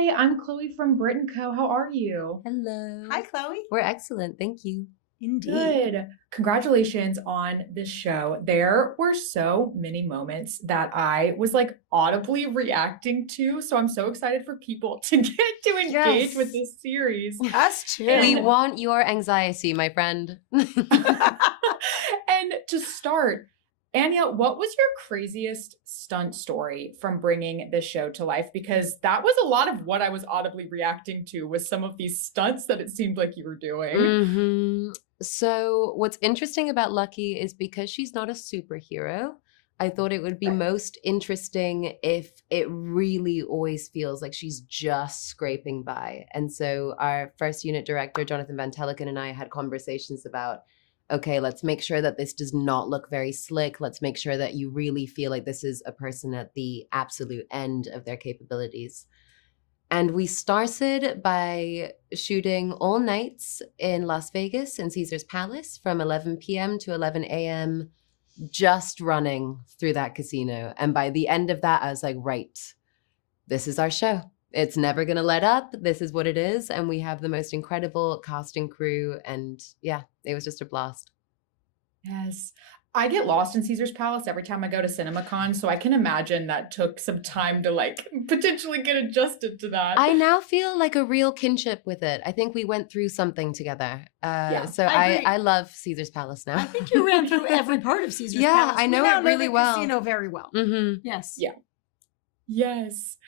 Hi, I'm Chloe from Brit+Co. How are you? Hello. Hi, Chloe. We're excellent. Thank you. Indeed. Good. Congratulations on this show. There were so many moments that I was like audibly reacting to. So I'm so excited for people to get to engage with this series. Us too. We want your anxiety, my friend. And to start, Anya, what was your craziest stunt story from bringing this show to life? Because that was a lot of what I was audibly reacting to was some of these stunts that it seemed like you were doing. Mm-hmm. So what's interesting about Lucky is because she's not a superhero, I thought it would be most interesting if it really always feels like she's just scraping by. And so our first unit director, Jonathan Van Telliken, and I had conversations about, okay, let's make sure that this does not look very slick. Let's make sure that you really feel like this is a person at the absolute end of their capabilities. And we started by shooting all nights in Las Vegas in Caesar's Palace from 11 p.m. to 11 a.m., just running through that casino. And by the end of that, I was like, right, this is our show. It's never going to let up. This is what it is. And we have the most incredible cast and crew. And yeah, it was just a blast. Yes. I get lost in Caesar's Palace every time I go to CinemaCon, so I can imagine that took some time to like potentially get adjusted to that. I now feel like a real kinship with it. I think we went through something together. So I love Caesar's Palace now. I think you ran through every part of Caesar's Yeah, Palace. I know it really well. Casino very well. Mm-hmm. Yes. Yeah. Yes.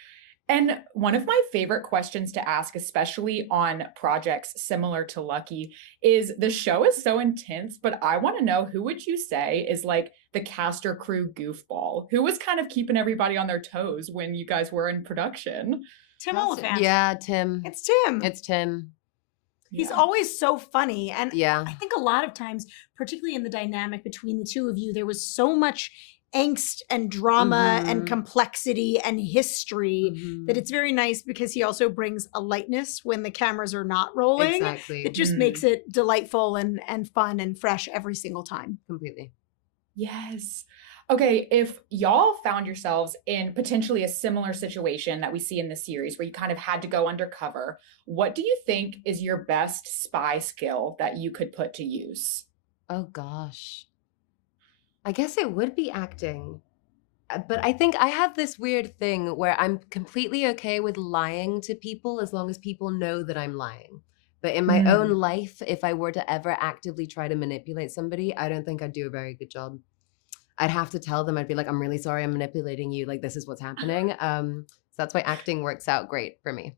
And one of my favorite questions to ask, especially on projects similar to Lucky, is the show is so intense, but I want to know, who would you say is like the cast or crew goofball? Who was kind of keeping everybody on their toes when you guys were in production? Tim Olyphant. Yeah, Tim. It's Tim. It's Tim. He's always so funny. And yeah, I think a lot of times, particularly in the dynamic between the two of you, there was so much angst and drama and complexity and history that it's very nice because he also brings a lightness when the cameras are not rolling. Exactly. It just makes it delightful and fun and fresh every single time. Completely. Yes. Okay, if y'all found yourselves in potentially a similar situation that we see in the series where you kind of had to go undercover, what do you think is your best spy skill that you could put to use? Oh, gosh. I guess it would be acting. But I think I have this weird thing where I'm completely okay with lying to people as long as people know that I'm lying. But in my own life, if I were to ever actively try to manipulate somebody, I don't think I'd do a very good job. I'd have to tell them, I'd be like, I'm really sorry, I'm manipulating you. Like, this is what's happening. So that's why acting works out great for me.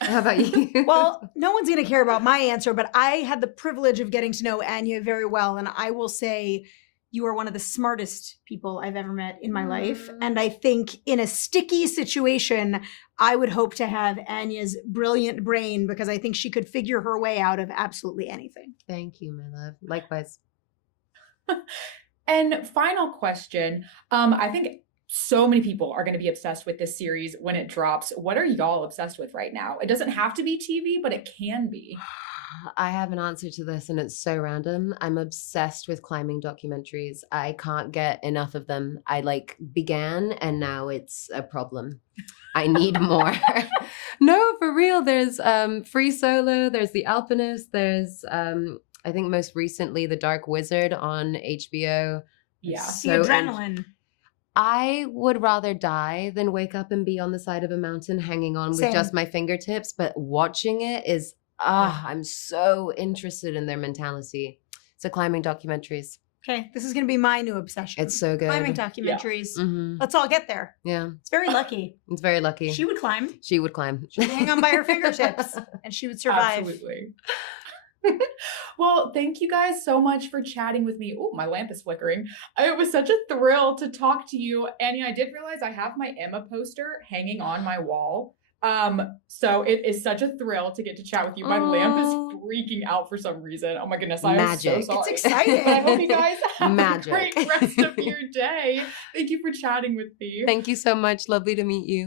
How about you? Well, no one's going to care about my answer, but I had the privilege of getting to know Anya very well. And I will say, you are one of the smartest people I've ever met in my life. And I think in a sticky situation, I would hope to have Anya's brilliant brain because I think she could figure her way out of absolutely anything. Thank you, my love. Likewise. And final question. I think so many people are going to be obsessed with this series when it drops. What are y'all obsessed with right now? It doesn't have to be TV, but it can be. I have an answer to this and it's so random. I'm obsessed with climbing documentaries. I can't get enough of them. I began and now it's a problem. I need more. No, for real. There's Free Solo, there's The Alpinist, there's I think most recently The Dark Wizard on HBO. Yeah. So the adrenaline. I would rather die than wake up and be on the side of a mountain hanging on with just my fingertips, but watching it is I'm so interested in their mentality. So climbing documentaries. Okay, this is going to be my new obsession. It's so good. Climbing documentaries. Yeah. Mm-hmm. Let's all get there. Yeah. It's very lucky. It's very lucky. She would climb. She would climb. She would hang on by her fingertips and she would survive. Absolutely. Well, thank you guys so much for chatting with me. Oh, my lamp is flickering. It was such a thrill to talk to you. Anya, I did realize I have my Emma poster hanging on my wall. So it is such a thrill to get to chat with you. My lamp is freaking out for some reason. Oh my goodness, I am so sorry. It's exciting. But I hope you guys have a great rest of your day. Thank you for chatting with me. Thank you so much. Lovely to meet you.